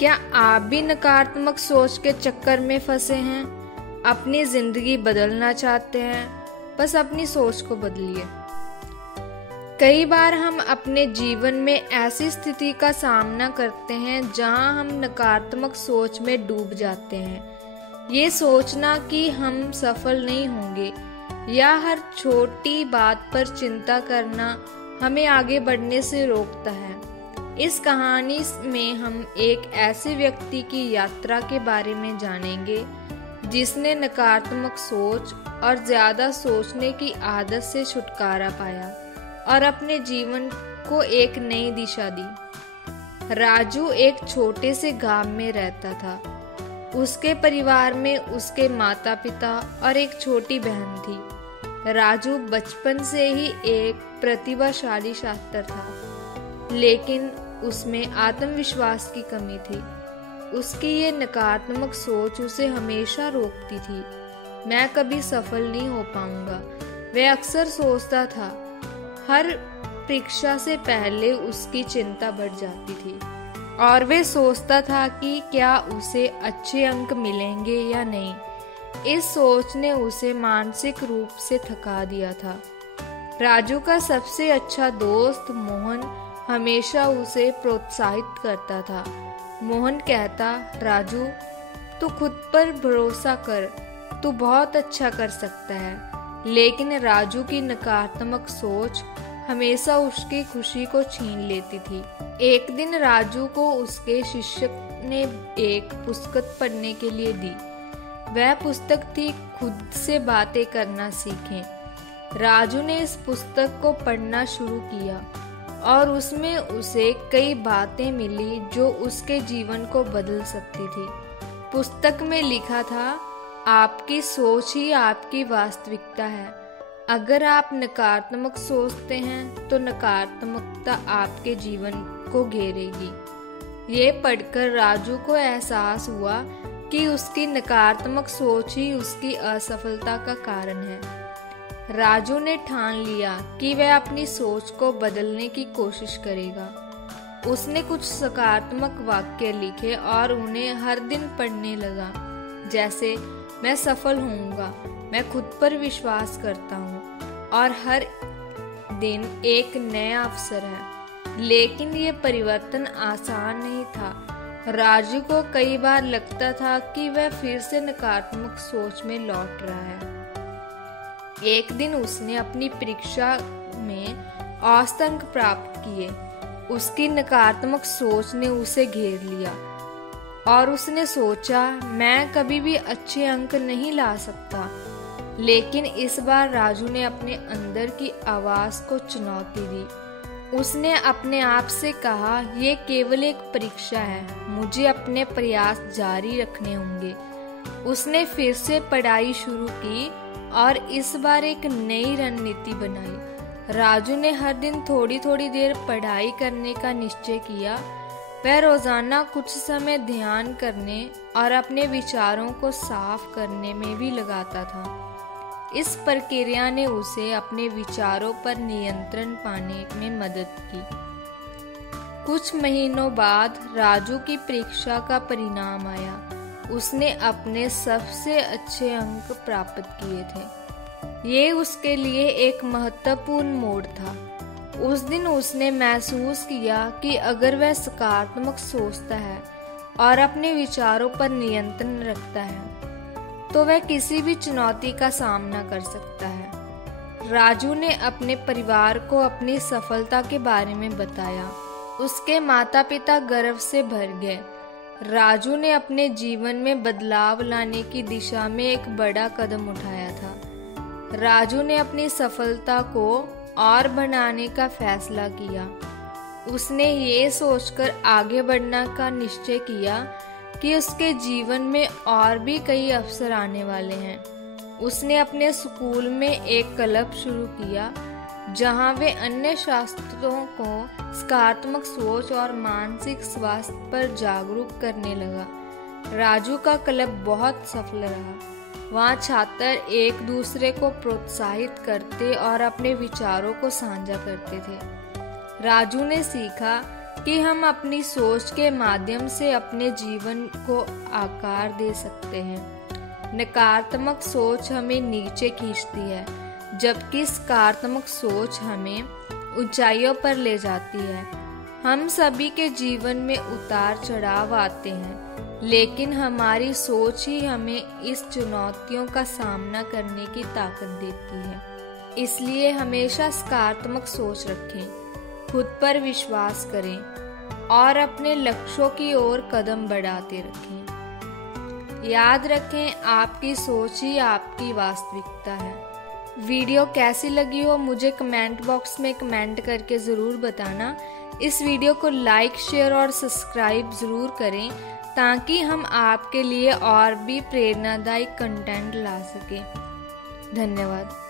क्या आप भी नकारात्मक सोच के चक्कर में फंसे हैं? अपनी जिंदगी बदलना चाहते हैं? बस अपनी सोच को बदलिए। कई बार हम अपने जीवन में ऐसी स्थिति का सामना करते हैं जहां हम नकारात्मक सोच में डूब जाते हैं। ये सोचना कि हम सफल नहीं होंगे या हर छोटी बात पर चिंता करना हमें आगे बढ़ने से रोकता है। इस कहानी में हम एक ऐसे व्यक्ति की यात्रा के बारे में जानेंगे जिसने नकारात्मक सोच और ज्यादा सोचने की आदत से छुटकारा पाया और अपने जीवन को एक नई दिशा दी। राजू एक छोटे से गांव में रहता था। उसके परिवार में उसके माता पिता और एक छोटी बहन थी। राजू बचपन से ही एक प्रतिभाशाली छात्र था, लेकिन उसमें आत्मविश्वास की कमी थी। उसकी ये नकारात्मक सोच उसे हमेशा रोकती थी। मैं कभी सफल नहीं हो पाऊंगा, वह अक्सर सोचता था। हर परीक्षा से पहले उसकी चिंता बढ़ जाती थी और वह सोचता था कि क्या उसे अच्छे अंक मिलेंगे या नहीं। इस सोच ने उसे मानसिक रूप से थका दिया था। राजू का सबसे अच्छा दोस्त मोहन हमेशा उसे प्रोत्साहित करता था। मोहन कहता, राजू तू खुद पर भरोसा कर, तू बहुत अच्छा कर सकता है। लेकिन राजू की नकारात्मक सोच हमेशा उसकी खुशी को छीन लेती थी। एक दिन राजू को उसके शिक्षक ने एक पुस्तक पढ़ने के लिए दी। वह पुस्तक थी खुद से बातें करना सीखें। राजू ने इस पुस्तक को पढ़ना शुरू किया और उसमें उसे कई बातें मिली जो उसके जीवन को बदल सकती थी। पुस्तक में लिखा था, आपकी सोच ही आपकी वास्तविकता है। अगर आप नकारात्मक सोचते हैं तो नकारात्मकता आपके जीवन को घेरेगी। ये पढ़कर राजू को एहसास हुआ कि उसकी नकारात्मक सोच ही उसकी असफलता का कारण है। राजू ने ठान लिया कि वह अपनी सोच को बदलने की कोशिश करेगा। उसने कुछ सकारात्मक वाक्य लिखे और उन्हें हर दिन पढ़ने लगा, जैसे मैं सफल होऊंगा, मैं खुद पर विश्वास करता हूँ और हर दिन एक नया अवसर है। लेकिन ये परिवर्तन आसान नहीं था। राजू को कई बार लगता था कि वह फिर से नकारात्मक सोच में लौट रहा है। एक दिन उसने अपनी परीक्षा में औसत अंक प्राप्त किए। उसकी नकारात्मक सोच ने उसे घेर लिया और उसने सोचा, मैं कभी भी अच्छे अंक नहीं ला सकता। लेकिन इस बार राजू ने अपने अंदर की आवाज को चुनौती दी। उसने अपने आप से कहा, ये केवल एक परीक्षा है, मुझे अपने प्रयास जारी रखने होंगे। उसने फिर से पढ़ाई शुरू की और इस बार एक नई रणनीति बनाई। राजू ने हर दिन थोड़ी थोड़ी देर पढ़ाई करने का निश्चय किया। वह रोजाना कुछ समय ध्यान करने और अपने विचारों को साफ करने में भी लगाता था। इस प्रक्रिया ने उसे अपने विचारों पर नियंत्रण पाने में मदद की। कुछ महीनों बाद राजू की परीक्षा का परिणाम आया। उसने अपने सबसे अच्छे अंक प्राप्त किए थे। ये उसके लिए एक महत्वपूर्ण मोड़ था। उस दिन उसने महसूस किया कि अगर वह सकारात्मक सोचता है और अपने विचारों पर नियंत्रण रखता है तो वह किसी भी चुनौती का सामना कर सकता है। राजू ने अपने परिवार को अपनी सफलता के बारे में बताया। उसके माता पिता गर्व से भर गए। राजू ने अपने जीवन में बदलाव लाने की दिशा में एक बड़ा कदम उठाया था। राजू ने अपनी सफलता को और बढ़ाने का फैसला किया। उसने ये सोचकर आगे बढ़ने का निश्चय किया कि उसके जीवन में और भी कई अवसर आने वाले हैं। उसने अपने स्कूल में एक क्लब शुरू किया जहां वे अन्य छात्रों को सकारात्मक सोच और मानसिक स्वास्थ्य पर जागरूक करने लगा। राजू का क्लब बहुत सफल रहा। वहाँ छात्र एक दूसरे को प्रोत्साहित करते और अपने विचारों को साझा करते थे। राजू ने सीखा कि हम अपनी सोच के माध्यम से अपने जीवन को आकार दे सकते हैं। नकारात्मक सोच हमें नीचे खींचती है, जबकि सकारात्मक सोच हमें ऊंचाइयों पर ले जाती है। हम सभी के जीवन में उतार चढ़ाव आते हैं, लेकिन हमारी सोच ही हमें इस चुनौतियों का सामना करने की ताकत देती है। इसलिए हमेशा सकारात्मक सोच रखें, खुद पर विश्वास करें और अपने लक्ष्यों की ओर कदम बढ़ाते रखें। याद रखें, आपकी सोच ही आपकी वास्तविकता है। वीडियो कैसी लगी हो मुझे कमेंट बॉक्स में कमेंट करके ज़रूर बताना। इस वीडियो को लाइक, शेयर और सब्सक्राइब ज़रूर करें ताकि हम आपके लिए और भी प्रेरणादायक कंटेंट ला सकें। धन्यवाद।